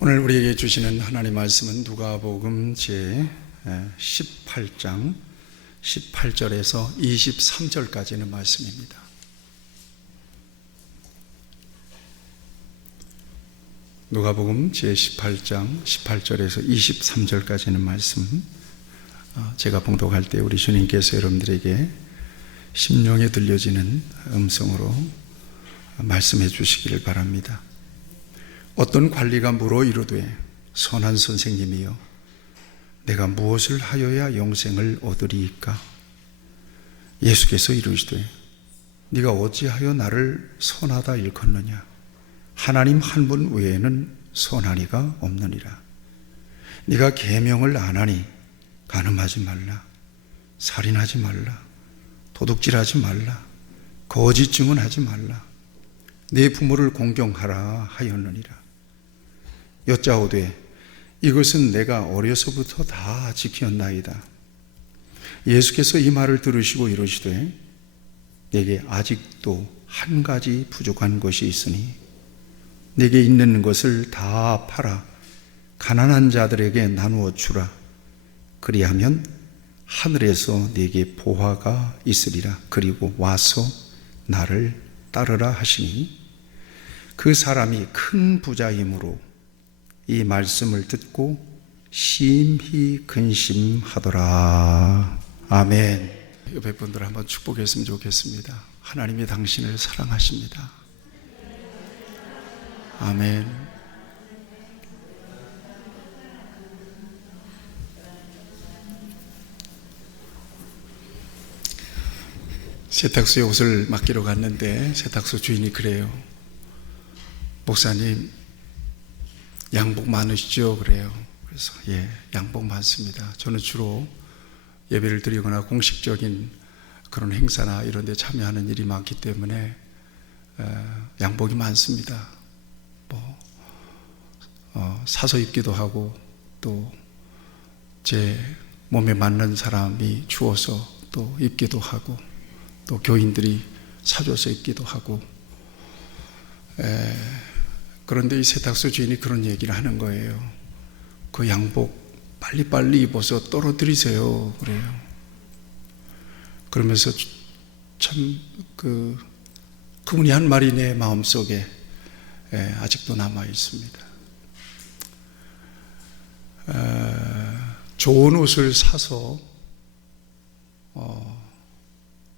오늘 우리에게 주시는 하나님 말씀은 누가복음 제 18장 18절에서 23절까지는 말씀입니다. 누가복음 제 18장 18절에서 23절까지는 말씀, 제가 봉독할 때 우리 주님께서 여러분들에게 심령에 들려지는 음성으로 말씀해 주시기를 바랍니다. 어떤 관리가 물어 이르되, 선한 선생님이여, 내가 무엇을 하여야 영생을 얻으리이까? 예수께서 이르시되, 네가 어찌하여 나를 선하다 일컫느냐? 하나님 한 분 외에는 선한 이가 없느니라. 네가 계명을 안 하니 간음하지 말라, 살인하지 말라, 도둑질하지 말라, 거짓 증언하지 말라, 네 부모를 공경하라 하였느니라. 여짜오되, 이것은 내가 어려서부터 다 지켰나이다. 예수께서 이 말을 들으시고 이르시되, 내게 아직도 한 가지 부족한 것이 있으니 내게 있는 것을 다 팔아 가난한 자들에게 나누어 주라. 그리하면 하늘에서 네게 보화가 있으리라. 그리고 와서 나를 따르라 하시니, 그 사람이 큰 부자이므로 이 말씀을 듣고 심히 근심하더라. 아멘. 옆에 분들 한번 축복했으면 좋겠습니다. 하나님이 당신을 사랑하십니다. 아멘. 세탁소에 옷을 맡기러 갔는데 세탁소 주인이 그래요. 목사님, 양복 많으시죠? 그래요. 그래서 예, 양복 많습니다. 저는 주로 예배를 드리거나 공식적인 그런 행사나 이런 데 참여하는 일이 많기 때문에 양복이 많습니다. 사서 입기도 하고, 또 제 몸에 맞는 사람이 주어서 또 입기도 하고, 또 교인들이 사줘서 입기도 하고. 그런데 이 세탁소 주인이 그런 얘기를 하는 거예요. 그 양복 빨리빨리 입어서 떨어뜨리세요. 그래요. 그러면서 참 그분이 한 말이 내 마음속에 아직도 남아 있습니다. 좋은 옷을 사서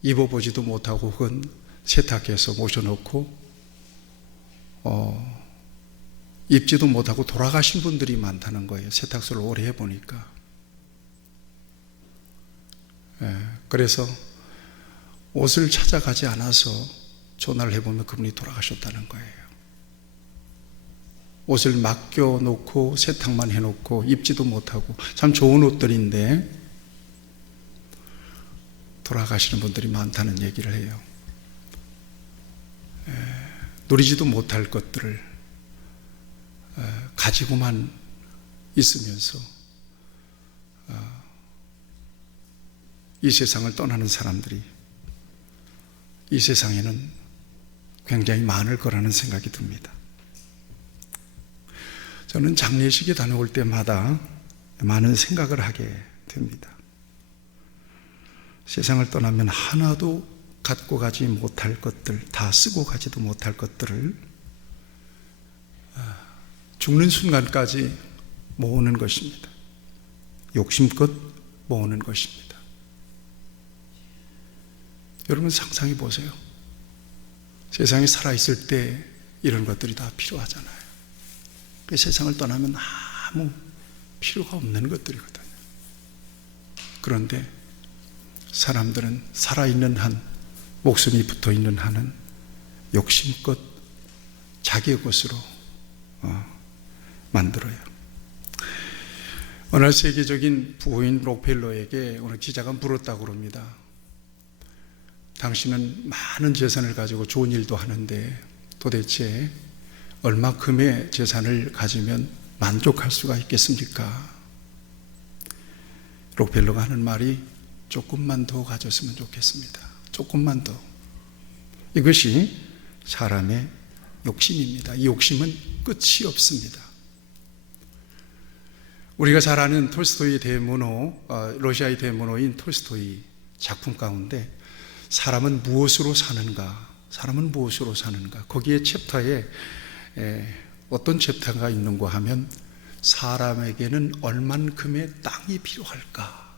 입어보지도 못하고 혹은 세탁해서 모셔놓고 입지도 못하고 돌아가신 분들이 많다는 거예요. 세탁소를 오래 해보니까. 그래서 옷을 찾아가지 않아서 전화를 해보면 그분이 돌아가셨다는 거예요. 옷을 맡겨놓고 세탁만 해놓고 입지도 못하고 참 좋은 옷들인데 돌아가시는 분들이 많다는 얘기를 해요. 누리지도 못할 것들을 가지고만 있으면서 이 세상을 떠나는 사람들이 이 세상에는 굉장히 많을 거라는 생각이 듭니다. 저는 장례식에 다녀올 때마다 많은 생각을 하게 됩니다. 세상을 떠나면 하나도 갖고 가지 못할 것들, 다 쓰고 가지도 못할 것들을 죽는 순간까지 모으는 것입니다. 욕심껏 모으는 것입니다. 여러분 상상해 보세요. 세상에 살아있을 때 이런 것들이 다 필요하잖아요. 그 세상을 떠나면 아무 필요가 없는 것들이거든요. 그런데 사람들은 살아있는 한, 목숨이 붙어있는 한은 욕심껏 자기의 것으로 만들어요. 어느 세계적인 부호인 록펠러에게 어느 기자가 물었다고 합니다. 당신은 많은 재산을 가지고 좋은 일도 하는데 도대체 얼마큼의 재산을 가지면 만족할 수가 있겠습니까? 록펠러가 하는 말이, 조금만 더 가졌으면 좋겠습니다. 조금만 더. 이것이 사람의 욕심입니다. 이 욕심은 끝이 없습니다. 우리가 잘 아는 톨스토이의 대문호, 러시아의 대문호인 톨스토이 작품 가운데 사람은 무엇으로 사는가? 사람은 무엇으로 사는가? 거기에 챕터에 어떤 챕터가 있는가 하면 사람에게는 얼만큼의 땅이 필요할까?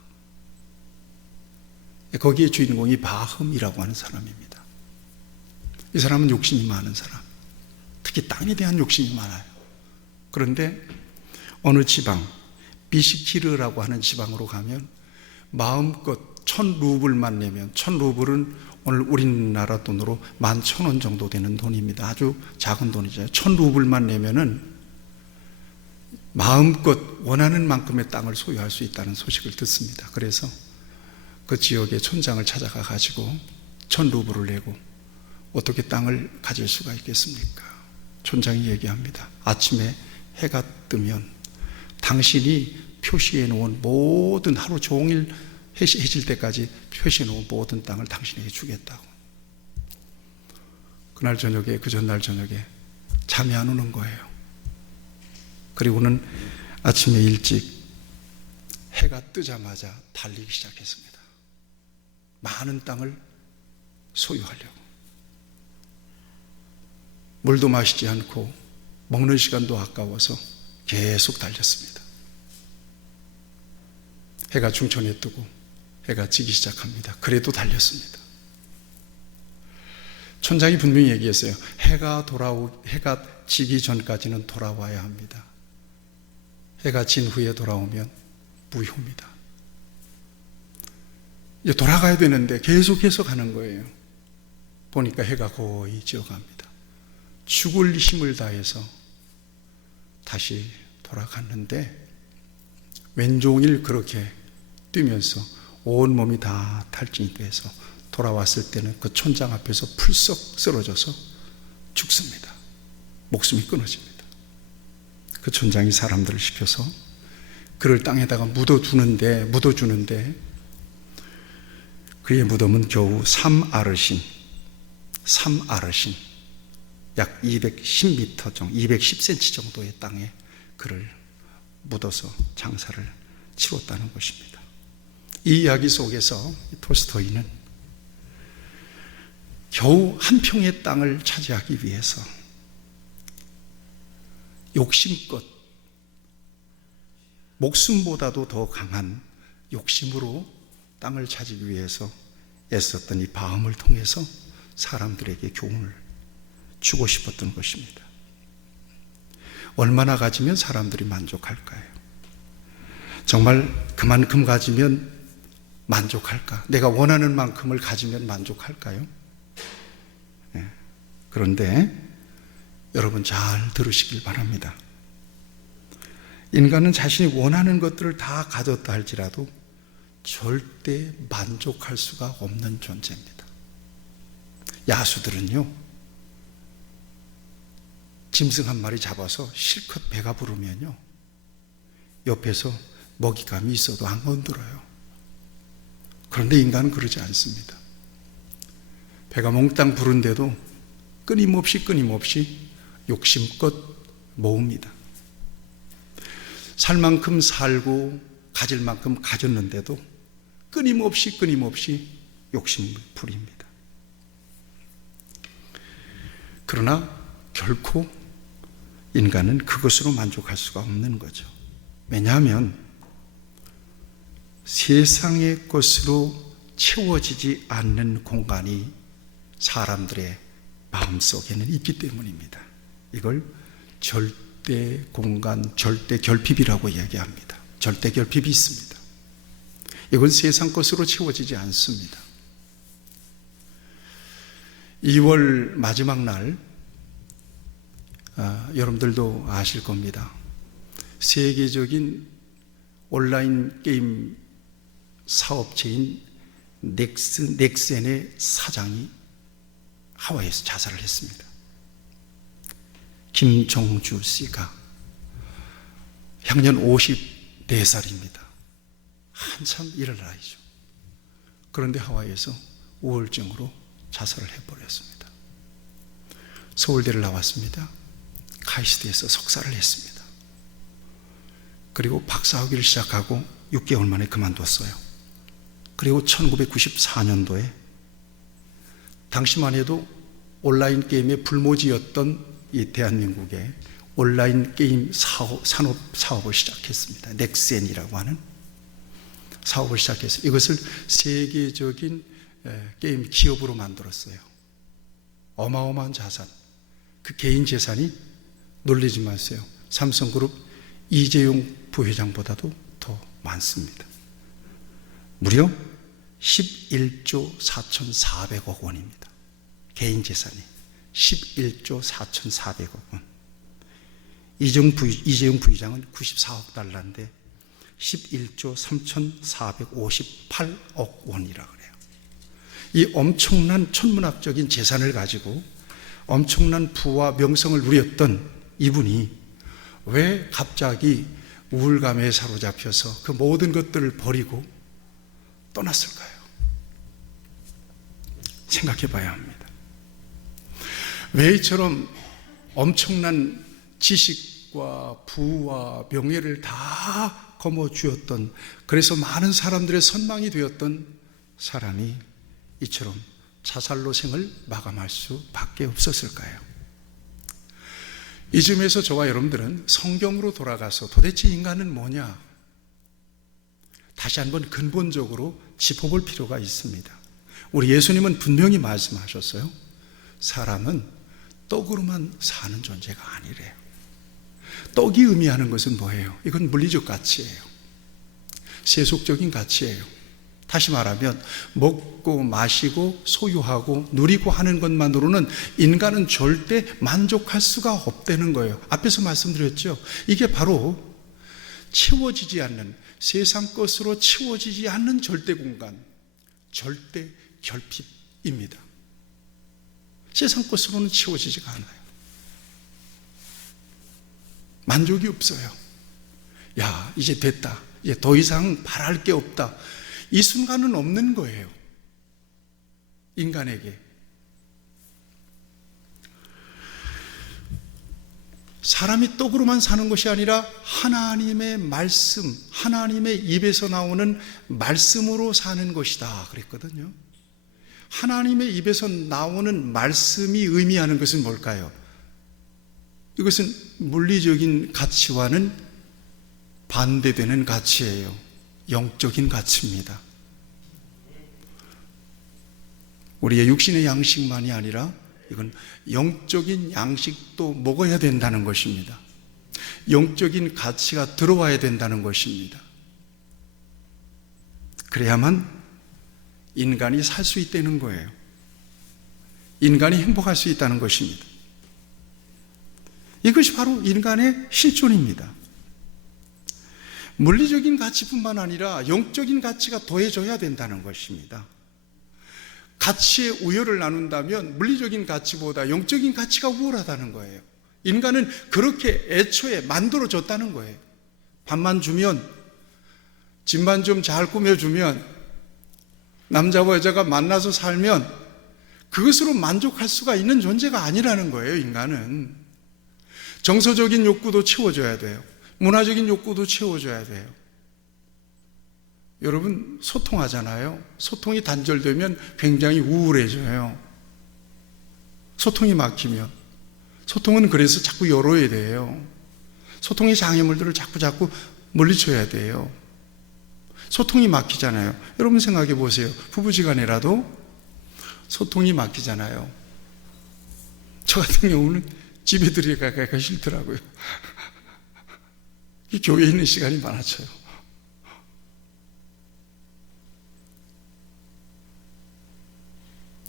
거기에 주인공이 바흠이라고 하는 사람입니다. 이 사람은 욕심이 많은 사람, 특히 땅에 대한 욕심이 많아요. 그런데 어느 지방, 비시키르라고 하는 지방으로 가면 마음껏 1,000루블만 내면, 1,000루블은 오늘 우리나라 돈으로 11,000원 정도 되는 돈입니다. 아주 작은 돈이죠. 1,000루블만 내면은 마음껏 원하는 만큼의 땅을 소유할 수 있다는 소식을 듣습니다. 그래서 그 지역의 촌장을 찾아가 가지고 1,000루블을 내고 어떻게 땅을 가질 수가 있겠습니까? 촌장이 얘기합니다. 아침에 해가 뜨면 당신이 표시해 놓은 모든, 하루 종일 해질 때까지 표시해 놓은 모든 땅을 당신에게 주겠다고. 그날 저녁에, 그 전날 저녁에 잠이 안 오는 거예요. 그리고는 아침에 일찍 해가 뜨자마자 달리기 시작했습니다. 많은 땅을 소유하려고. 물도 마시지 않고 먹는 시간도 아까워서 계속 달렸습니다. 해가 중천에 뜨고 해가 지기 시작합니다. 그래도 달렸습니다. 촌장이 분명히 얘기했어요. 해가 지기 전까지는 돌아와야 합니다. 해가 진 후에 돌아오면 무효입니다. 이제 돌아가야 되는데 계속해서 가는 거예요. 보니까 해가 거의 지어갑니다. 죽을 힘을 다해서 다시 돌아갔는데 왼종일 그렇게 뛰면서 온 몸이 다 탈진이 돼서 돌아왔을 때는 그 촌장 앞에서 풀썩 쓰러져서 죽습니다. 목숨이 끊어집니다. 그 촌장이 사람들을 시켜서 그를 땅에다가 묻어주는데 그의 무덤은 겨우 3아르신 약 210m 정도, 210cm 정도의 땅에 그를 묻어서 장사를 치렀다는 것입니다. 이 이야기 속에서 톨스토이는 겨우 한 평의 땅을 차지하기 위해서 욕심껏, 목숨보다도 더 강한 욕심으로 땅을 차지하기 위해서 애썼던 이 바움을 통해서 사람들에게 교훈을 주고 싶었던 것입니다. 얼마나 가지면 사람들이 만족할까요? 정말 그만큼 가지면 만족할까? 내가 원하는 만큼을 가지면 만족할까요? 네. 그런데 여러분 잘 들으시길 바랍니다. 인간은 자신이 원하는 것들을 다 가졌다 할지라도 절대 만족할 수가 없는 존재입니다. 야수들은요, 짐승 한 마리 잡아서 실컷 배가 부르면요, 옆에서 먹잇감이 있어도 안 건드려요. 그런데 인간은 그러지 않습니다. 배가 몽땅 부른데도 끊임없이 욕심껏 모읍니다. 살 만큼 살고 가질 만큼 가졌는데도 끊임없이 욕심을 부립니다. 그러나 결코 인간은 그것으로 만족할 수가 없는 거죠. 왜냐하면 세상의 것으로 채워지지 않는 공간이 사람들의 마음속에는 있기 때문입니다. 이걸 절대 공간, 절대 결핍이라고 이야기합니다. 절대 결핍이 있습니다. 이건 세상 것으로 채워지지 않습니다. 2월 마지막 날, 여러분들도 아실 겁니다. 세계적인 온라인 게임 사업체인 넥센의 사장이 하와이에서 자살을 했습니다. 김정주 씨가 향년 54살입니다. 한참 일을 나이죠. 그런데 하와이에서 우울증으로 자살을 해버렸습니다. 서울대를 나왔습니다. 카이스트에서 석사를 했습니다. 그리고 박사학위를 시작하고 6개월 만에 그만뒀어요. 그리고 1994년도에 당시만 해도 온라인 게임의 불모지였던 이 대한민국에 온라인 게임 산업 사업을 시작했습니다. 넥센이라고 하는 사업을 시작했어요. 이것을 세계적인 게임 기업으로 만들었어요. 어마어마한 자산, 그 개인 재산이 놀리지 마세요. 삼성그룹 이재용 부회장보다도 더 많습니다. 무려 11조 4,400억 원입니다. 개인 재산이 11조 4,400억 원. 이재용 부회장은 94억 달러인데 11조 3,458억 원이라 그래요. 이 엄청난 천문학적인 재산을 가지고 엄청난 부와 명성을 누렸던 이분이 왜 갑자기 우울감에 사로잡혀서 그 모든 것들을 버리고 떠났을까요? 생각해 봐야 합니다. 왜 이처럼 엄청난 지식과 부와 명예를 다 거머쥐었던, 그래서 많은 사람들의 선망이 되었던 사람이 이처럼 자살로 생을 마감할 수밖에 없었을까요? 이쯤에서 저와 여러분들은 성경으로 돌아가서 도대체 인간은 뭐냐? 다시 한번 근본적으로 짚어볼 필요가 있습니다. 우리 예수님은 분명히 말씀하셨어요. 사람은 떡으로만 사는 존재가 아니래요. 떡이 의미하는 것은 뭐예요? 이건 물리적 가치예요. 세속적인 가치예요. 다시 말하면 먹고 마시고 소유하고 누리고 하는 것만으로는 인간은 절대 만족할 수가 없다는 거예요. 앞에서 말씀드렸죠. 이게 바로 채워지지 않는, 세상 것으로 채워지지 않는 절대 공간, 절대 결핍입니다. 세상 것으로는 채워지지가 않아요. 만족이 없어요. 야, 이제 됐다. 이제 더 이상 바랄 게 없다. 이 순간은 없는 거예요. 인간에게. 사람이 떡으로만 사는 것이 아니라 하나님의 말씀, 하나님의 입에서 나오는 말씀으로 사는 것이다 그랬거든요. 하나님의 입에서 나오는 말씀이 의미하는 것은 뭘까요? 이것은 물리적인 가치와는 반대되는 가치예요. 영적인 가치입니다. 우리의 육신의 양식만이 아니라 이건 영적인 양식도 먹어야 된다는 것입니다. 영적인 가치가 들어와야 된다는 것입니다. 그래야만 인간이 살 수 있다는 거예요. 인간이 행복할 수 있다는 것입니다. 이것이 바로 인간의 실존입니다. 물리적인 가치뿐만 아니라 영적인 가치가 더해져야 된다는 것입니다. 가치의 우열을 나눈다면 물리적인 가치보다 영적인 가치가 우월하다는 거예요. 인간은 그렇게 애초에 만들어졌다는 거예요. 밥만 주면, 집만 좀 잘 꾸며주면, 남자와 여자가 만나서 살면 그것으로 만족할 수가 있는 존재가 아니라는 거예요. 인간은 정서적인 욕구도 채워줘야 돼요. 문화적인 욕구도 채워줘야 돼요. 여러분, 소통하잖아요. 소통이 단절되면 굉장히 우울해져요. 소통이 막히면. 소통은 그래서 자꾸 열어야 돼요. 소통의 장애물들을 자꾸 물리쳐야 돼요. 소통이 막히잖아요. 여러분 생각해 보세요. 부부지간이라도 소통이 막히잖아요. 저 같은 경우는 집에 들어가기가 싫더라고요. 교회에 있는 시간이 많아져요.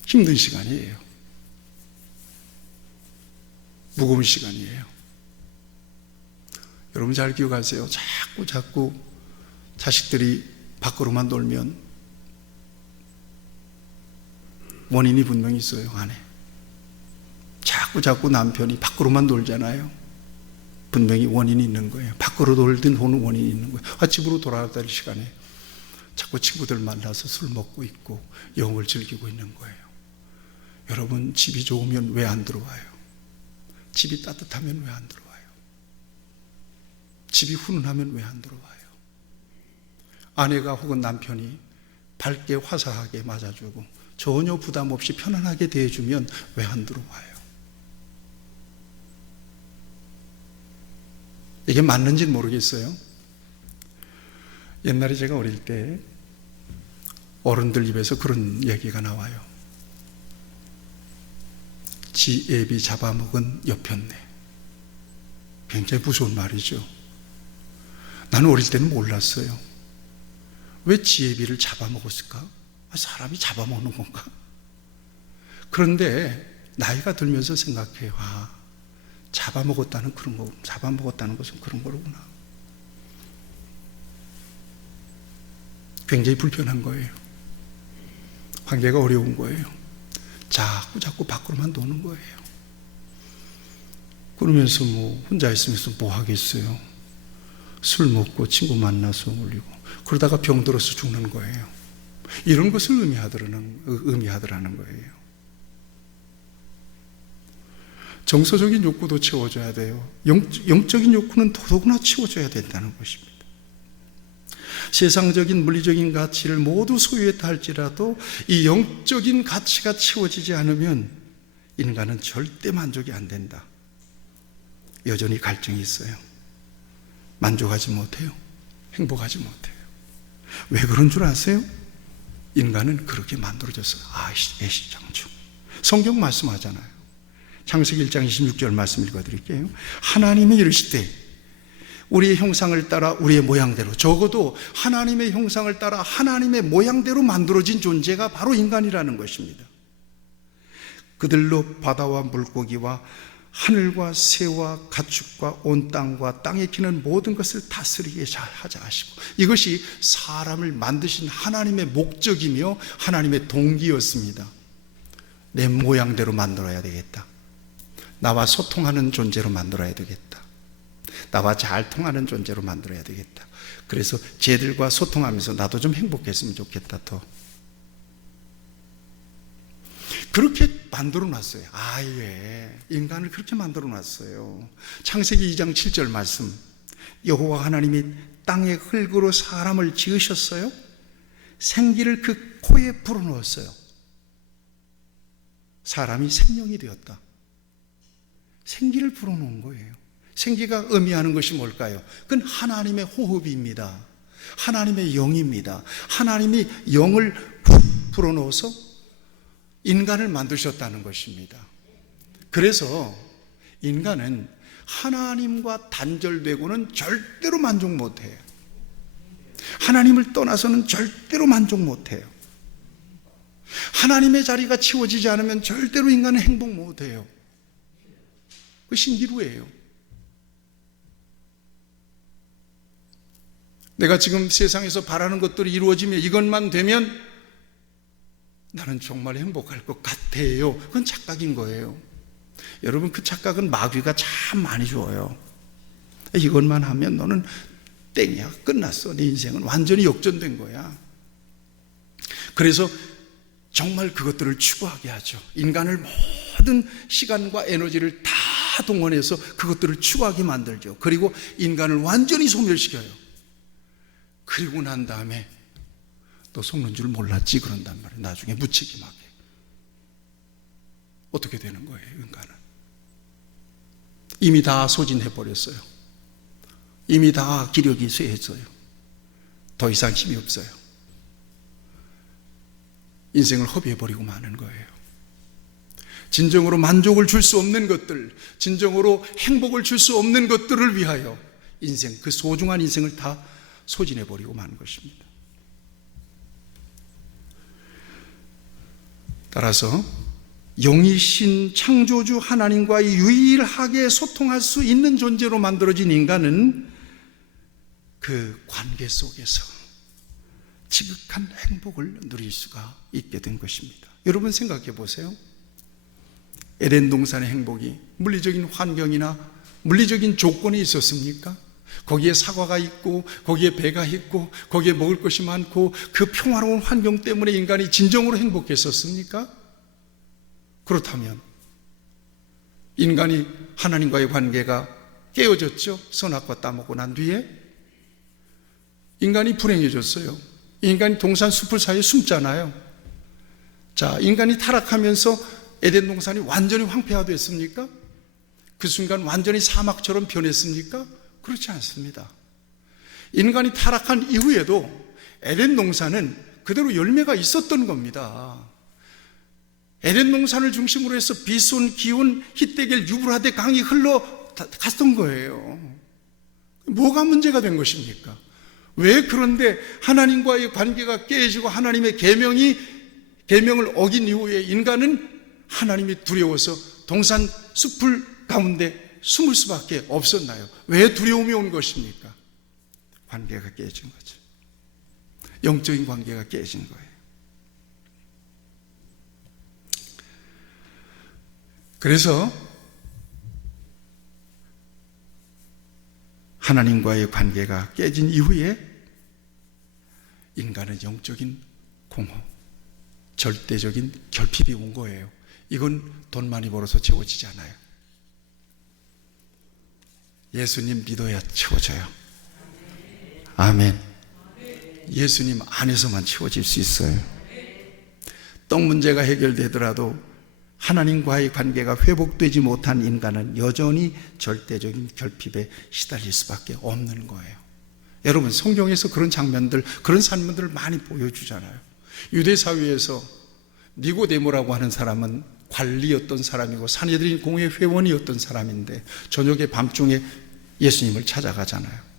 힘든 시간이에요. 무거운 시간이에요. 여러분 잘 기억하세요. 자꾸 자식들이 밖으로만 놀면 원인이 분명히 있어요. 안에 자꾸 남편이 밖으로만 놀잖아요. 분명히 원인이 있는 거예요. 밖으로 놀든 원인이 있는 거예요. 집으로 돌아가야 될 시간에 자꾸 친구들 만나서 술 먹고 있고 영을 즐기고 있는 거예요. 여러분, 집이 좋으면 왜 안 들어와요? 집이 따뜻하면 왜 안 들어와요? 집이 훈훈하면 왜 안 들어와요? 아내가 혹은 남편이 밝게 화사하게 맞아주고 전혀 부담 없이 편안하게 대해주면 왜 안 들어와요? 이게 맞는지는 모르겠어요. 옛날에 제가 어릴 때 어른들 입에서 그런 얘기가 나와요. 지 애비 잡아먹은 여편네. 굉장히 무서운 말이죠. 나는 어릴 때는 몰랐어요. 왜 지 애비를 잡아먹었을까? 사람이 잡아먹는 건가? 그런데 나이가 들면서 생각해요. 잡아먹었다는 그런 거, 잡아먹었다는 것은 그런 거구나. 굉장히 불편한 거예요. 관계가 어려운 거예요. 자꾸 밖으로만 도는 거예요. 그러면서 혼자 있으면서 뭐 하겠어요? 술 먹고 친구 만나서 울리고 그러다가 병 들어서 죽는 거예요. 이런 것을 의미하더라는 거예요. 정서적인 욕구도 채워줘야 돼요. 영적인 욕구는 더더구나 채워줘야 된다는 것입니다. 세상적인 물리적인 가치를 모두 소유했다 할지라도 이 영적인 가치가 채워지지 않으면 인간은 절대 만족이 안 된다. 여전히 갈증이 있어요. 만족하지 못해요. 행복하지 못해요. 왜 그런 줄 아세요? 인간은 그렇게 만들어졌어요. 애시장초. 성경 말씀하잖아요. 창세기 1장 26절 말씀 읽어드릴게요. 하나님이 이르시되 우리의 형상을 따라 우리의 모양대로, 적어도 하나님의 형상을 따라 하나님의 모양대로 만들어진 존재가 바로 인간이라는 것입니다. 그들로 바다와 물고기와 하늘과 새와 가축과 온 땅과 땅에 기는 모든 것을 다스리게 하자 하시고, 이것이 사람을 만드신 하나님의 목적이며 하나님의 동기였습니다. 내 모양대로 만들어야 되겠다. 나와 소통하는 존재로 만들어야 되겠다. 나와 잘 통하는 존재로 만들어야 되겠다. 그래서 쟤들과 소통하면서 나도 좀 행복했으면 좋겠다. 더 그렇게 만들어 놨어요. 인간을 그렇게 만들어 놨어요. 창세기 2장 7절 말씀. 여호와 하나님이 땅의 흙으로 사람을 지으셨어요. 생기를 그 코에 불어넣었어요. 사람이 생명이 되었다. 생기를 불어넣은 거예요. 생기가 의미하는 것이 뭘까요? 그건 하나님의 호흡입니다. 하나님의 영입니다. 하나님이 영을 불어넣어서 인간을 만드셨다는 것입니다. 그래서 인간은 하나님과 단절되고는 절대로 만족 못해요. 하나님을 떠나서는 절대로 만족 못해요. 하나님의 자리가 채워지지 않으면 절대로 인간은 행복 못해요. 그 신기루예요. 내가 지금 세상에서 바라는 것들이 이루어지면, 이것만 되면 나는 정말 행복할 것 같아요. 그건 착각인 거예요. 여러분, 그 착각은 마귀가 참 많이 줘요. 이것만 하면 너는 땡이야. 끝났어. 네 인생은 완전히 역전된 거야. 그래서 정말 그것들을 추구하게 하죠. 인간을 모든 시간과 에너지를 다 동원해서 그것들을 추구하게 만들죠. 그리고 인간을 완전히 소멸시켜요. 그리고 난 다음에 너 속는 줄 몰랐지 그런단 말이에요. 나중에 무책임하게. 어떻게 되는 거예요, 인간은? 이미 다 소진해버렸어요. 이미 다 기력이 쇠했어요. 더 이상 힘이 없어요. 인생을 허비해버리고 마는 거예요. 진정으로 만족을 줄 수 없는 것들, 진정으로 행복을 줄 수 없는 것들을 위하여 인생, 그 소중한 인생을 다 소진해버리고 마는 것입니다. 따라서 영이신 창조주 하나님과 유일하게 소통할 수 있는 존재로 만들어진 인간은 그 관계 속에서 지극한 행복을 누릴 수가 있게 된 것입니다. 여러분 생각해 보세요. 에덴 동산의 행복이 물리적인 환경이나 물리적인 조건이 있었습니까? 거기에 사과가 있고 거기에 배가 있고 거기에 먹을 것이 많고 그 평화로운 환경 때문에 인간이 진정으로 행복했었습니까? 그렇다면 인간이 하나님과의 관계가 깨어졌죠. 선악과 따먹고 난 뒤에 인간이 불행해졌어요. 인간이 동산 숲을 사이에 숨잖아요. 자, 인간이 타락하면서 에덴 동산이 완전히 황폐화됐습니까? 그 순간 완전히 사막처럼 변했습니까? 그렇지 않습니다. 인간이 타락한 이후에도 에덴 동산은 그대로 열매가 있었던 겁니다. 에덴 동산을 중심으로 해서 비손, 기온, 히데겔, 유브라데 강이 흘러갔던 거예요. 뭐가 문제가 된 것입니까? 왜 그런데 하나님과의 관계가 깨지고 하나님의 계명을 어긴 이후에 인간은 하나님이 두려워서 동산 숲을 가운데 숨을 수밖에 없었나요? 왜 두려움이 온 것입니까? 관계가 깨진 거죠. 영적인 관계가 깨진 거예요. 그래서 하나님과의 관계가 깨진 이후에 인간은 영적인 공허, 절대적인 결핍이 온 거예요. 이건 돈 많이 벌어서 채워지지 않아요. 예수님 믿어야 채워져요. 아멘. 예수님 안에서만 채워질 수 있어요. 떡 문제가 해결되더라도 하나님과의 관계가 회복되지 못한 인간은 여전히 절대적인 결핍에 시달릴 수밖에 없는 거예요. 여러분, 성경에서 그런 장면들, 그런 산문들을 많이 보여주잖아요. 유대 사회에서 니고데모라고 하는 사람은 관리였던 사람이고 산헤드린 공회 회원이었던 사람인데 저녁에 밤중에 예수님을 찾아가잖아요.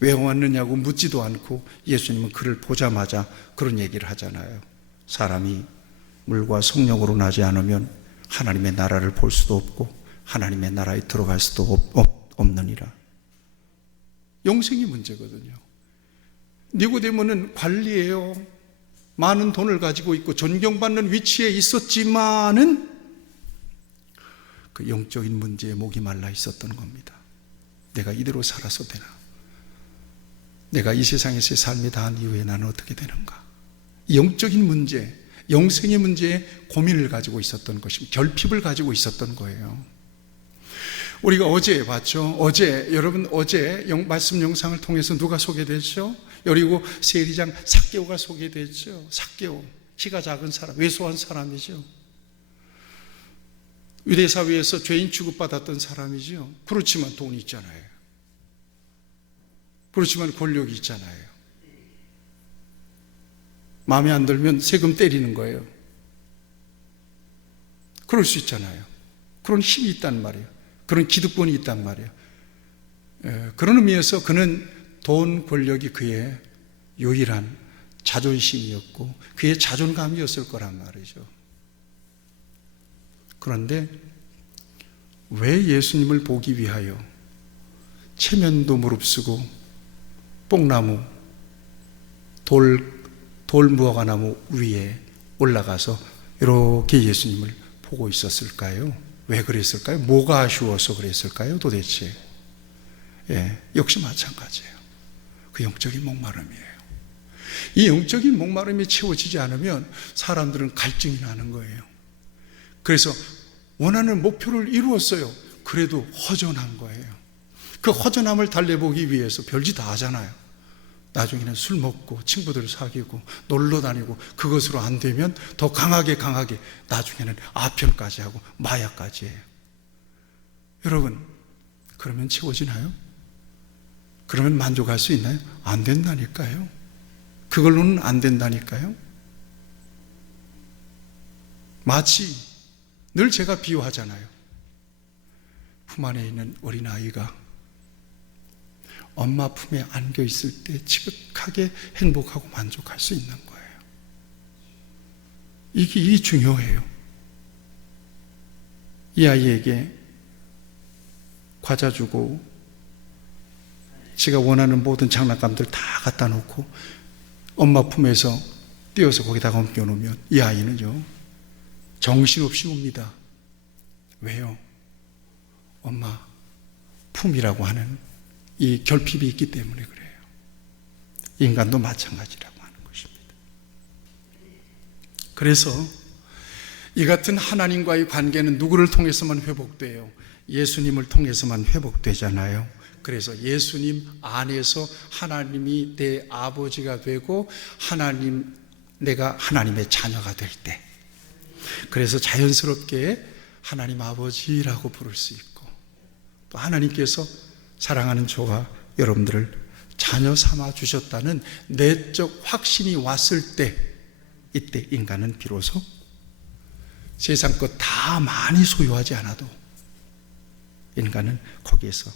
왜 왔느냐고 묻지도 않고 예수님은 그를 보자마자 그런 얘기를 하잖아요. 사람이 물과 성령으로 나지 않으면 하나님의 나라를 볼 수도 없고 하나님의 나라에 들어갈 수도 없느니라. 영생이 문제거든요. 니고데모는 관리예요. 많은 돈을 가지고 있고 존경받는 위치에 있었지만은 그 영적인 문제에 목이 말라 있었던 겁니다. 내가 이대로 살아서 되나? 내가 이 세상에서의 삶이 다한 이후에 나는 어떻게 되는가? 영적인 문제, 영생의 문제에 고민을 가지고 있었던 것입니다. 결핍을 가지고 있었던 거예요. 우리가 어제 봤죠? 여러분 어제 말씀 영상을 통해서 누가 소개됐죠? 여리고 세리장 삭개오가 소개됐죠. 삭개오, 키가 작은 사람, 왜소한 사람이죠. 유대 사회에서 죄인 취급받았던 사람이죠. 그렇지만 돈이 있잖아요. 그렇지만 권력이 있잖아요. 마음에 안 들면 세금 때리는 거예요. 그럴 수 있잖아요. 그런 힘이 있단 말이에요. 그런 기득권이 있단 말이에요. 그런 의미에서 그는 돈, 권력이 그의 유일한 자존심이었고 그의 자존감이었을 거란 말이죠. 그런데 왜 예수님을 보기 위하여 체면도 무릅쓰고 뽕나무, 돌 무화과나무 위에 올라가서 이렇게 예수님을 보고 있었을까요? 왜 그랬을까요? 뭐가 아쉬워서 그랬을까요? 도대체 역시 마찬가지예요. 그 영적인 목마름이에요. 이 영적인 목마름이 채워지지 않으면 사람들은 갈증이 나는 거예요. 그래서 원하는 목표를 이루었어요. 그래도 허전한 거예요. 그 허전함을 달래보기 위해서 별짓 다 하잖아요. 나중에는 술 먹고 친구들을 사귀고 놀러 다니고 그것으로 안 되면 더 강하게 나중에는 아편까지 하고 마약까지 해요. 여러분, 그러면 채워지나요? 그러면 만족할 수 있나요? 안 된다니까요. 그걸로는 안 된다니까요. 마치 늘 제가 비유하잖아요. 품 안에 있는 어린아이가 엄마 품에 안겨 있을 때 지극하게 행복하고 만족할 수 있는 거예요. 이게 중요해요. 이 아이에게 과자 주고 지가 원하는 모든 장난감들 다 갖다 놓고 엄마 품에서 띄어서 거기다가 옮겨놓으면 이 아이는요 정신없이 웁니다. 왜요? 엄마 품이라고 하는 이 결핍이 있기 때문에 그래요. 인간도 마찬가지라고 하는 것입니다. 그래서 이 같은 하나님과의 관계는 누구를 통해서만 회복돼요? 예수님을 통해서만 회복되잖아요. 그래서 예수님 안에서 하나님이 내 아버지가 되고 내가 하나님의 자녀가 될 때, 그래서 자연스럽게 하나님 아버지라고 부를 수 있고, 또 하나님께서 사랑하는 저와 여러분들을 자녀 삼아 주셨다는 내적 확신이 왔을 때, 이때 인간은 비로소 세상 것 다 많이 소유하지 않아도 인간은 거기에서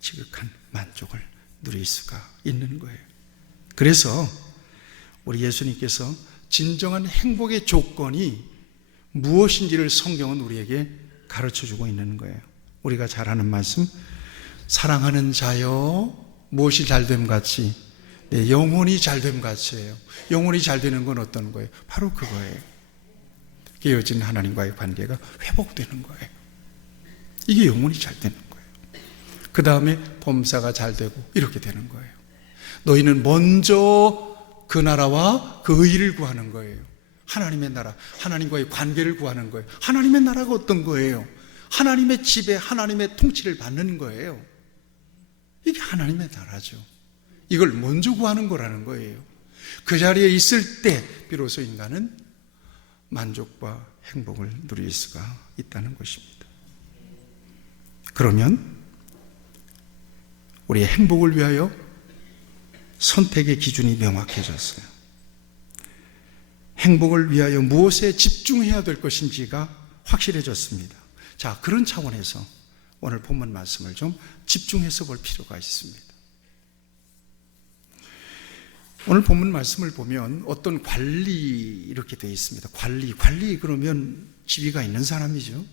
지극한 만족을 누릴 수가 있는 거예요. 그래서 우리 예수님께서 진정한 행복의 조건이 무엇인지를 성경은 우리에게 가르쳐주고 있는 거예요. 우리가 잘 아는 말씀, 사랑하는 자여 무엇이 잘됨 같이 내 영혼이 잘됨 같이예요. 영혼이 잘 되는 건 어떤 거예요? 바로 그거예요. 깨어진 하나님과의 관계가 회복되는 거예요. 이게 영혼이 잘 되는 거예요. 그 다음에 범사가 잘 되고 이렇게 되는 거예요. 너희는 먼저 그 나라와 그 의를 구하는 거예요. 하나님의 나라, 하나님과의 관계를 구하는 거예요. 하나님의 나라가 어떤 거예요? 하나님의 지배, 하나님의 통치를 받는 거예요. 이게 하나님의 나라죠. 이걸 먼저 구하는 거라는 거예요. 그 자리에 있을 때 비로소 인간은 만족과 행복을 누릴 수가 있다는 것입니다. 그러면 우리의 행복을 위하여 선택의 기준이 명확해졌어요. 행복을 위하여 무엇에 집중해야 될 것인지가 확실해졌습니다. 자, 그런 차원에서 오늘 본문 말씀을 좀 집중해서 볼 필요가 있습니다. 오늘 본문 말씀을 보면 어떤 관리 이렇게 되어 있습니다. 관리 그러면 지위가 있는 사람이죠.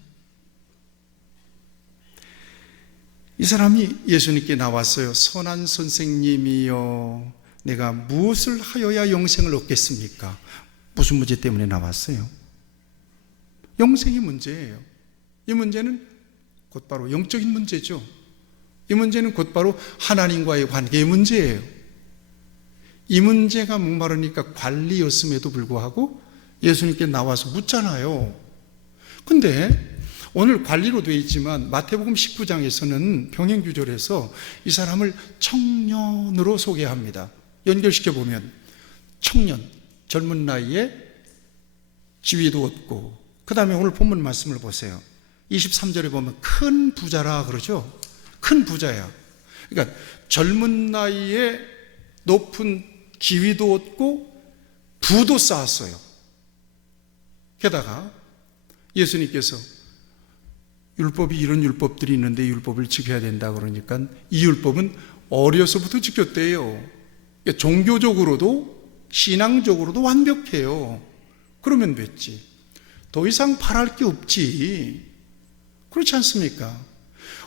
이 사람이 예수님께 나왔어요. 선한 선생님이여, 내가 무엇을 하여야 영생을 얻겠습니까? 무슨 문제 때문에 나왔어요? 영생이 문제예요. 이 문제는 곧바로 영적인 문제죠. 이 문제는 곧바로 하나님과의 관계의 문제예요. 이 문제가 목마르니까 관리였음에도 불구하고 예수님께 나와서 묻잖아요. 근데 오늘 관리로 되어 있지만 마태복음 19장에서는 병행규절에서 이 사람을 청년으로 소개합니다. 연결시켜 보면 청년, 젊은 나이에 지위도 얻고, 그 다음에 오늘 본문 말씀을 보세요. 23절에 보면 큰 부자라 그러죠. 큰 부자야. 그러니까 젊은 나이에 높은 지위도 얻고 부도 쌓았어요. 게다가 예수님께서 율법이 이런 율법들이 있는데 율법을 지켜야 된다 그러니까 이 율법은 어려서부터 지켰대요. 그러니까 종교적으로도 신앙적으로도 완벽해요. 그러면 됐지. 더 이상 바랄 게 없지. 그렇지 않습니까?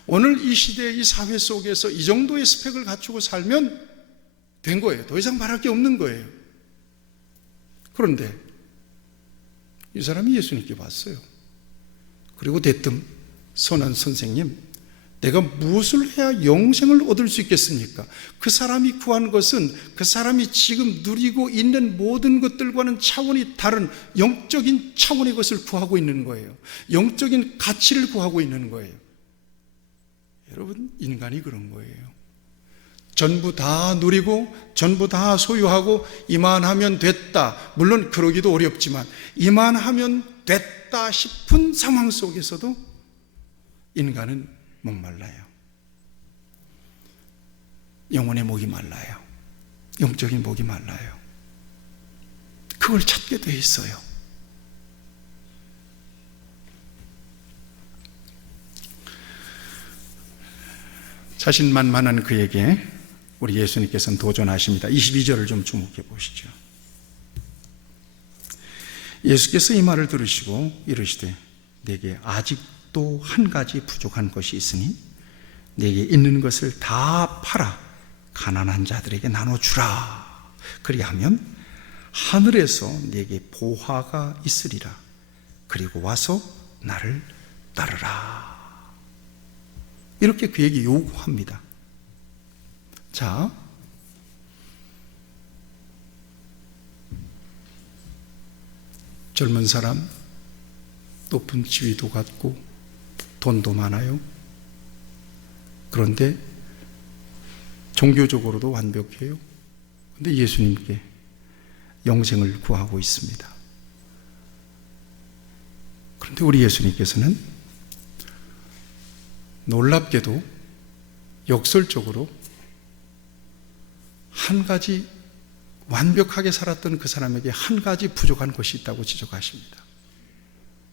오늘 이 시대, 이 사회 속에서 이 정도의 스펙을 갖추고 살면 된 거예요. 더 이상 바랄 게 없는 거예요. 그런데 이 사람이 예수님께 왔어요. 그리고 대뜸 선한 선생님, 내가 무엇을 해야 영생을 얻을 수 있겠습니까? 그 사람이 구한 것은 그 사람이 지금 누리고 있는 모든 것들과는 차원이 다른 영적인 차원의 것을 구하고 있는 거예요. 영적인 가치를 구하고 있는 거예요. 여러분, 인간이 그런 거예요. 전부 다 누리고 전부 다 소유하고 이만하면 됐다. 물론 그러기도 어렵지만 이만하면 됐다 싶은 상황 속에서도 인간은 목말라요. 영혼의 목이 말라요. 영적인 목이 말라요. 그걸 찾게 돼 있어요. 자신만만한 그에게 우리 예수님께서는 도전하십니다. 22절을 좀 주목해 보시죠. 예수께서 이 말을 들으시고 이르시되 내게 아직도 한 가지 부족한 것이 있으니 내게 있는 것을 다 팔아 가난한 자들에게 나눠주라. 그리하면 하늘에서 내게 보화가 있으리라. 그리고 와서 나를 따르라. 이렇게 그에게 요구합니다. 자, 젊은 사람, 높은 지위도 갖고 돈도 많아요. 그런데 종교적으로도 완벽해요. 그런데 예수님께 영생을 구하고 있습니다. 그런데 우리 예수님께서는 놀랍게도 역설적으로 한 가지, 완벽하게 살았던 그 사람에게 한 가지 부족한 것이 있다고 지적하십니다.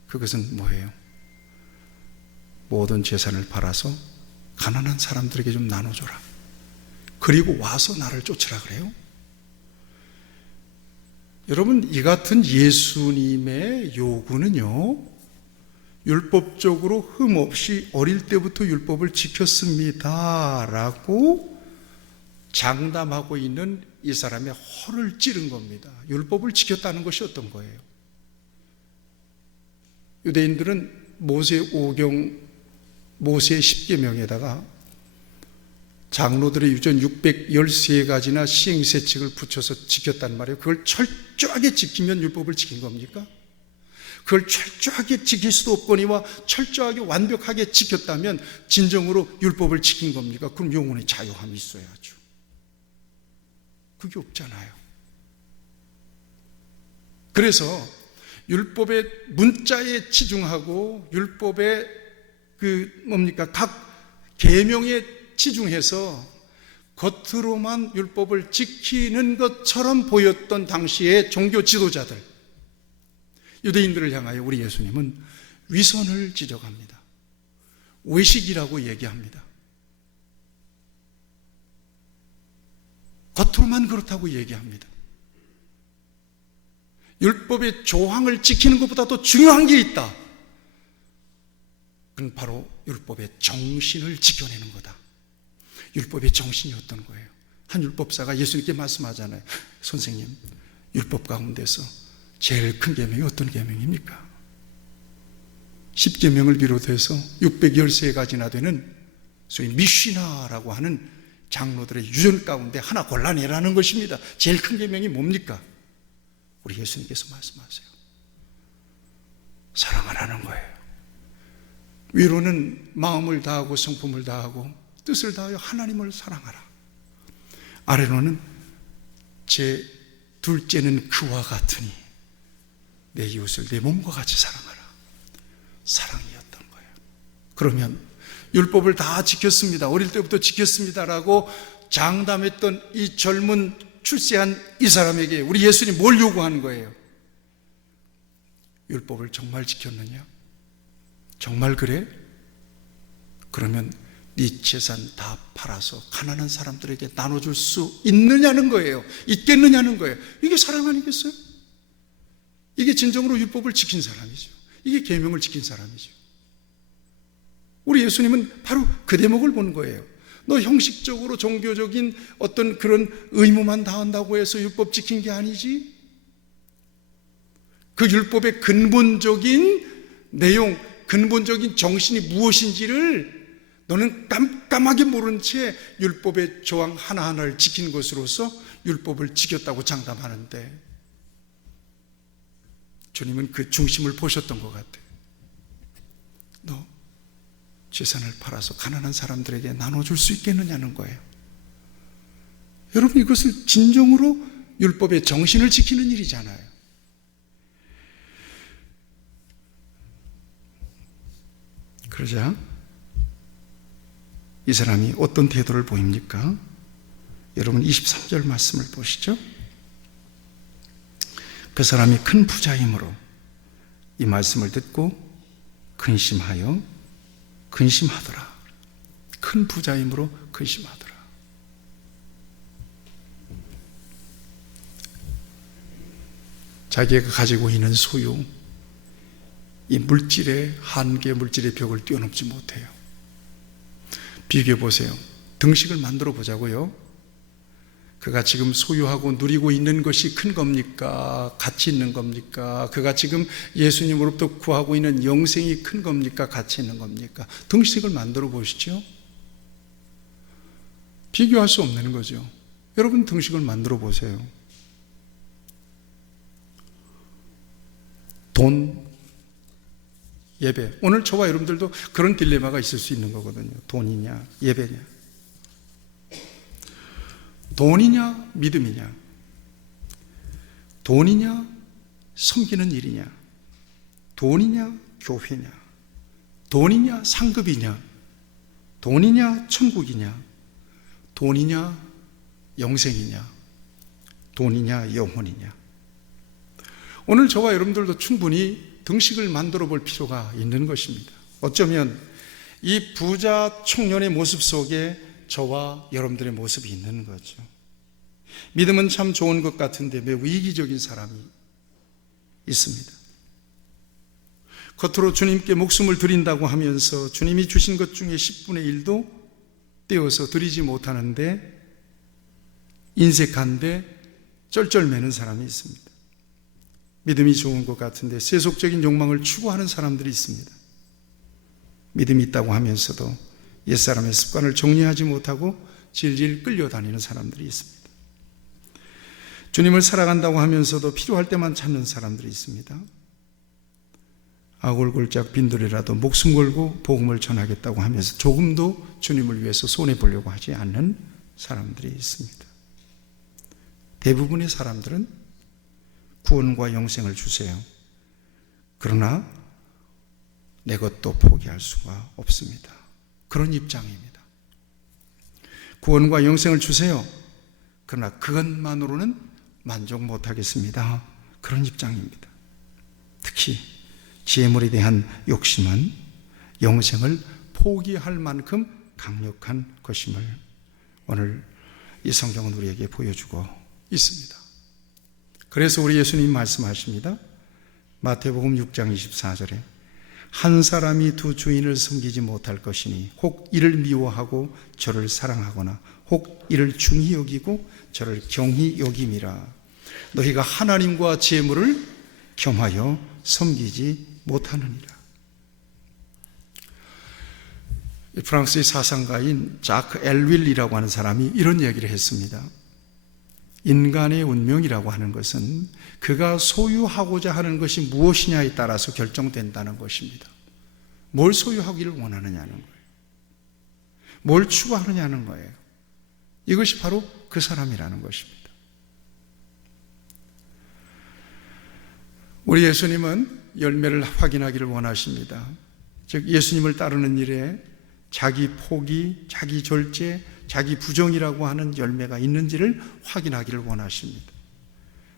그것은 뭐예요? 모든 재산을 팔아서 가난한 사람들에게 좀 나눠줘라. 그리고 와서 나를 쫓으라 그래요. 여러분, 이 같은 예수님의 요구는요, 율법적으로 흠없이 어릴 때부터 율법을 지켰습니다 라고 장담하고 있는 이 사람의 허를 찌른 겁니다. 율법을 지켰다는 것이 어떤 거예요? 유대인들은 모세 5경, 모세의 10계명에다가 장로들의 유전 613가지나 시행세칙을 붙여서 지켰단 말이에요. 그걸 철저하게 지키면 율법을 지킨 겁니까? 그걸 철저하게 지킬 수도 없거니와 철저하게 완벽하게 지켰다면 진정으로 율법을 지킨 겁니까? 그럼 영혼의 자유함이 있어야죠. 그게 없잖아요. 그래서 율법의 문자에 치중하고 율법의 각 계명에 치중해서 겉으로만 율법을 지키는 것처럼 보였던 당시의 종교 지도자들, 유대인들을 향하여 우리 예수님은 위선을 지적합니다. 외식이라고 얘기합니다. 겉으로만 그렇다고 얘기합니다. 율법의 조항을 지키는 것보다 더 중요한 게 있다. 그건 바로 율법의 정신을 지켜내는 거다. 율법의 정신이 어떤 거예요? 한 율법사가 예수님께 말씀하잖아요. 선생님, 율법 가운데서 제일 큰 계명이 어떤 계명입니까? 10계명을 비롯해서 613가지나 되는 소위 미시나라고 하는 장로들의 유전 가운데 하나 골라내라는 것입니다. 제일 큰 계명이 뭡니까? 우리 예수님께서 말씀하세요. 사랑하라는 거예요. 위로는 마음을 다하고 성품을 다하고 뜻을 다하여 하나님을 사랑하라. 아래로는 제 둘째는 그와 같으니 내 이웃을 내 몸과 같이 사랑하라. 사랑이었던 거예요. 그러면 율법을 다 지켰습니다. 어릴 때부터 지켰습니다라고 장담했던 이 젊은 출세한 이 사람에게 우리 예수님 뭘 요구하는 거예요? 율법을 정말 지켰느냐? 정말 그래? 그러면 네 재산 다 팔아서 가난한 사람들에게 나눠줄 수 있느냐는 거예요. 있겠느냐는 거예요. 이게 사랑 아니겠어요? 이게 진정으로 율법을 지킨 사람이죠. 이게 계명을 지킨 사람이죠. 우리 예수님은 바로 그 대목을 보는 거예요. 너 형식적으로 종교적인 어떤 그런 의무만 다한다고 해서 율법 지킨 게 아니지? 그 율법의 근본적인 내용, 근본적인 정신이 무엇인지를 너는 깜깜하게 모른 채 율법의 조항 하나하나를 지키는 것으로서 율법을 지켰다고 장담하는데, 주님은 그 중심을 보셨던 것 같아요. 너 재산을 팔아서 가난한 사람들에게 나눠줄 수 있겠느냐는 거예요. 여러분, 이것을 진정으로 율법의 정신을 지키는 일이잖아요. 그러자 이 사람이 어떤 태도를 보입니까? 여러분 23절 말씀을 보시죠. 그 사람이 큰 부자이므로 이 말씀을 듣고 근심하더라. 큰 부자이므로 근심하더라. 자기가 가지고 있는 소유, 이 물질의 한계, 물질의 벽을 뛰어넘지 못해요. 비교해 보세요. 등식을 만들어 보자고요. 그가 지금 소유하고 누리고 있는 것이 큰 겁니까? 가치 있는 겁니까? 그가 지금 예수님으로부터 구하고 있는 영생이 큰 겁니까? 가치 있는 겁니까? 등식을 만들어 보시죠. 비교할 수 없는 거죠. 여러분 등식을 만들어 보세요. 돈, 예배. 오늘 저와 여러분들도 그런 딜레마가 있을 수 있는 거거든요. 돈이냐, 예배냐. 돈이냐, 믿음이냐. 돈이냐, 섬기는 일이냐. 돈이냐, 교회냐. 돈이냐, 상급이냐. 돈이냐, 천국이냐. 돈이냐, 영생이냐. 돈이냐, 영혼이냐. 오늘 저와 여러분들도 충분히 등식을 만들어 볼 필요가 있는 것입니다. 어쩌면 이 부자 청년의 모습 속에 저와 여러분들의 모습이 있는 거죠. 믿음은 참 좋은 것 같은데 매우 이기적인 사람이 있습니다. 겉으로 주님께 목숨을 드린다고 하면서 주님이 주신 것 중에 10분의 1도 떼어서 드리지 못하는데 인색한데 쩔쩔매는 사람이 있습니다. 믿음이 좋은 것 같은데 세속적인 욕망을 추구하는 사람들이 있습니다. 믿음이 있다고 하면서도 옛사람의 습관을 정리하지 못하고 질질 끌려다니는 사람들이 있습니다. 주님을 살아간다고 하면서도 필요할 때만 찾는 사람들이 있습니다. 아골골짝 빈돌이라도 목숨 걸고 복음을 전하겠다고 하면서 조금도 주님을 위해서 손해보려고 하지 않는 사람들이 있습니다. 대부분의 사람들은 구원과 영생을 주세요. 그러나 내 것도 포기할 수가 없습니다. 그런 입장입니다. 구원과 영생을 주세요. 그러나 그것만으로는 만족 못하겠습니다. 그런 입장입니다. 특히 재물에 대한 욕심은 영생을 포기할 만큼 강력한 것임을 오늘 이 성경은 우리에게 보여주고 있습니다. 그래서 우리 예수님 말씀하십니다. 마태복음 6장 24절에 한 사람이 두 주인을 섬기지 못할 것이니 혹 이를 미워하고 저를 사랑하거나 혹 이를 중히 여기고 저를 경히 여김이라. 너희가 하나님과 재물을 겸하여 섬기지 못하느니라. 프랑스의 사상가인 자크 엘윌이라고 하는 사람이 이런 얘기를 했습니다. 인간의 운명이라고 하는 것은 그가 소유하고자 하는 것이 무엇이냐에 따라서 결정된다는 것입니다. 뭘 소유하기를 원하느냐는 거예요. 뭘 추구하느냐는 거예요. 이것이 바로 그 사람이라는 것입니다. 우리 예수님은 열매를 확인하기를 원하십니다. 즉 예수님을 따르는 일에 자기 포기, 자기 절제, 자기 부정이라고 하는 열매가 있는지를 확인하기를 원하십니다.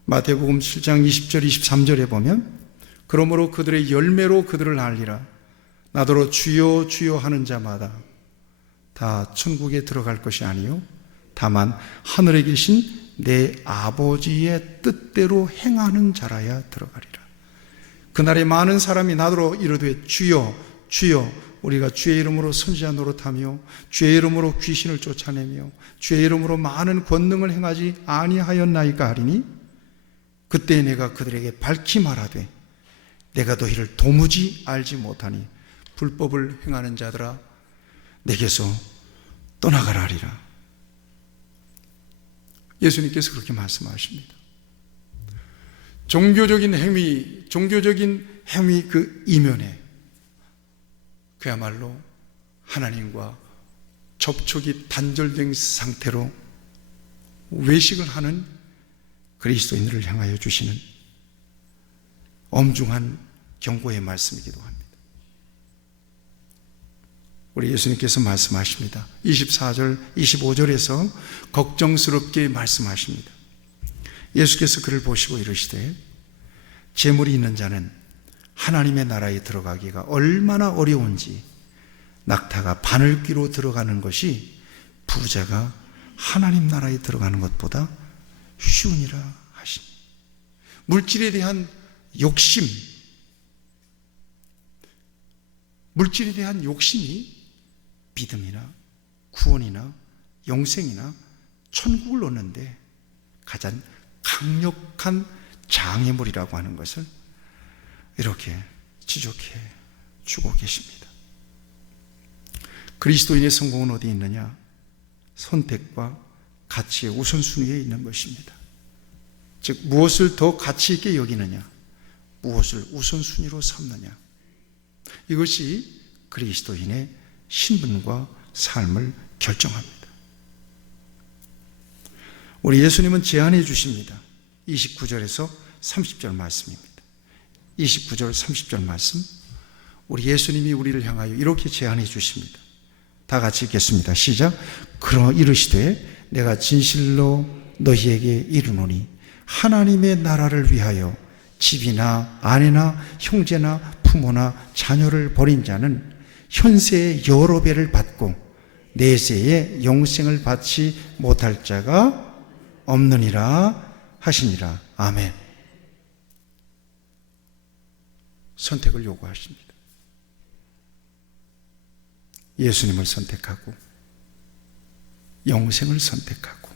마태복음 7장 20절 23절에 보면 그러므로 그들의 열매로 그들을 알리라. 나더러 주여 주여 하는 자마다 다 천국에 들어갈 것이 아니요 다만 하늘에 계신 내 아버지의 뜻대로 행하는 자라야 들어가리라. 그날에 많은 사람이 나더러 이르되 주여 주여 우리가 주의 이름으로 선지자 노릇하며 주의 이름으로 귀신을 쫓아내며 주의 이름으로 많은 권능을 행하지 아니하였나이까 하리니 그때 내가 그들에게 밝히 말하되 내가 너희를 도무지 알지 못하니 불법을 행하는 자들아 내게서 떠나가라 하리라. 예수님께서 그렇게 말씀하십니다. 종교적인 행위 그 이면에 그야말로 하나님과 접촉이 단절된 상태로 외식을 하는 그리스도인들을 향하여 주시는 엄중한 경고의 말씀이기도 합니다. 우리 예수님께서 말씀하십니다. 24절, 25절에서 걱정스럽게 말씀하십니다. 예수께서 그를 보시고 이르시되 재물이 있는 자는 하나님의 나라에 들어가기가 얼마나 어려운지 낙타가 바늘귀로 들어가는 것이 부자가 하나님 나라에 들어가는 것보다 쉬우니라 하시니. 물질에 대한 욕심, 물질에 대한 욕심이 믿음이나 구원이나 영생이나 천국을 얻는데 가장 강력한 장애물이라고 하는 것을 이렇게 지적해 주고 계십니다. 그리스도인의 성공은 어디 있느냐? 선택과 가치의 우선순위에 있는 것입니다. 즉 무엇을 더 가치 있게 여기느냐? 무엇을 우선순위로 삼느냐? 이것이 그리스도인의 신분과 삶을 결정합니다. 우리 예수님은 제안해 주십니다. 29절에서 30절 말씀입니다. 29절 30절 말씀, 우리 예수님이 우리를 향하여 이렇게 제안해 주십니다. 다 같이 읽겠습니다. 시작. 그러 이르시되 내가 진실로 너희에게 이르노니 하나님의 나라를 위하여 집이나 아내나 형제나 부모나 자녀를 버린 자는 현세의 여러 배를 받고 내세의 영생을 받지 못할 자가 없느니라 하시니라. 아멘. 선택을 요구하십니다. 예수님을 선택하고 영생을 선택하고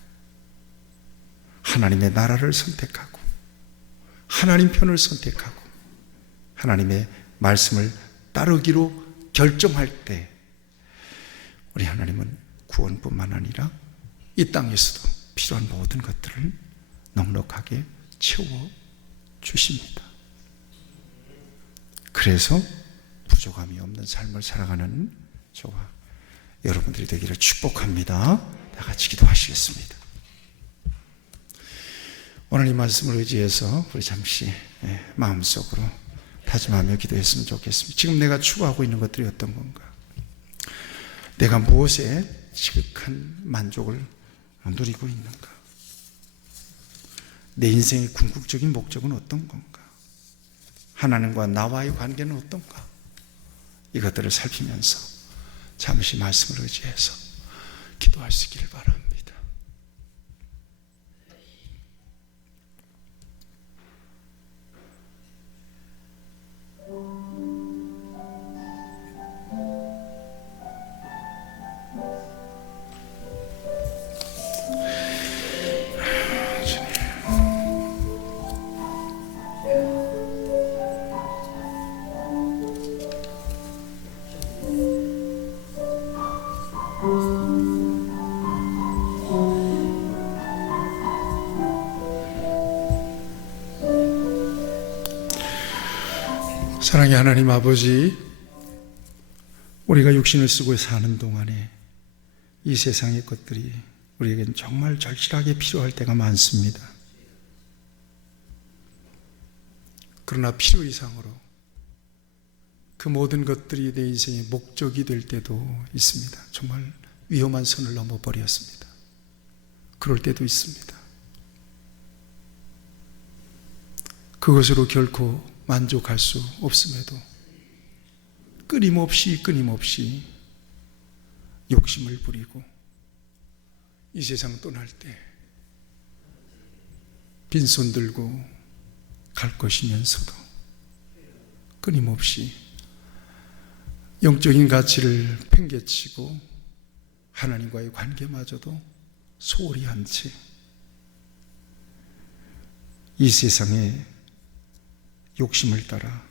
하나님의 나라를 선택하고 하나님 편을 선택하고 하나님의 말씀을 따르기로 결정할 때 우리 하나님은 구원뿐만 아니라 이 땅에서도 필요한 모든 것들을 넉넉하게 채워 주십니다. 그래서 부족함이 없는 삶을 살아가는 저와 여러분들이 되기를 축복합니다. 다 같이 기도하시겠습니다. 오늘 이 말씀을 의지해서 우리 잠시 마음속으로 다짐하며 기도했으면 좋겠습니다. 지금 내가 추구하고 있는 것들이 어떤 건가? 내가 무엇에 지극한 만족을 누리고 있는가? 내 인생의 궁극적인 목적은 어떤 건가? 하나님과 나와의 관계는 어떤가? 이것들을 살피면서 잠시 말씀을 의지해서 기도할 수 있기를 바랍니다. 사랑의 하나님 아버지, 우리가 육신을 쓰고 사는 동안에 이 세상의 것들이 우리에겐 정말 절실하게 필요할 때가 많습니다. 그러나 필요 이상으로 그 모든 것들이 내 인생의 목적이 될 때도 있습니다. 정말 위험한 선을 넘어버렸습니다. 그럴 때도 있습니다. 그것으로 결코 만족할 수 없음에도 끊임없이 욕심을 부리고 이 세상 떠날 때 빈손 들고 갈 것이면서도 끊임없이 영적인 가치를 팽개치고 하나님과의 관계마저도 소홀히 한 채 이 세상에 욕심을 따라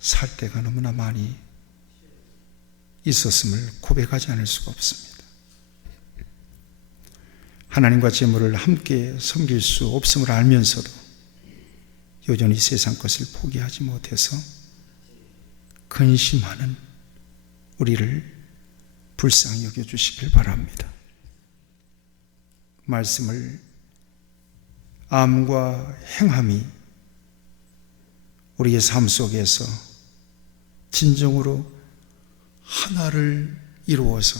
살 때가 너무나 많이 있었음을 고백하지 않을 수가 없습니다. 하나님과 재물을 함께 섬길 수 없음을 알면서도 여전히 세상 것을 포기하지 못해서 근심하는 우리를 불쌍히 여겨주시길 바랍니다. 말씀을 암과 행함이 우리의 삶 속에서 진정으로 하나를 이루어서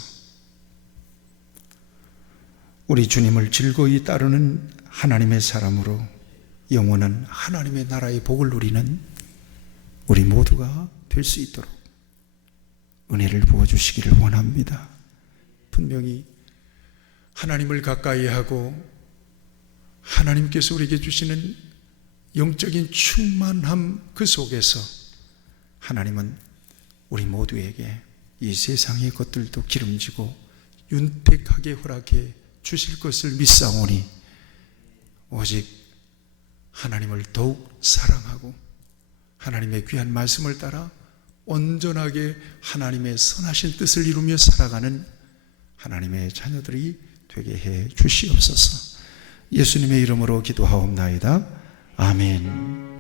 우리 주님을 즐거이 따르는 하나님의 사람으로 영원한 하나님의 나라의 복을 누리는 우리 모두가 될 수 있도록 은혜를 부어주시기를 원합니다. 분명히 하나님을 가까이 하고 하나님께서 우리에게 주시는 영적인 충만함 그 속에서 하나님은 우리 모두에게 이 세상의 것들도 기름지고 윤택하게 허락해 주실 것을 믿사오니 오직 하나님을 더욱 사랑하고 하나님의 귀한 말씀을 따라 온전하게 하나님의 선하신 뜻을 이루며 살아가는 하나님의 자녀들이 되게 해 주시옵소서. 예수님의 이름으로 기도하옵나이다. 아멘.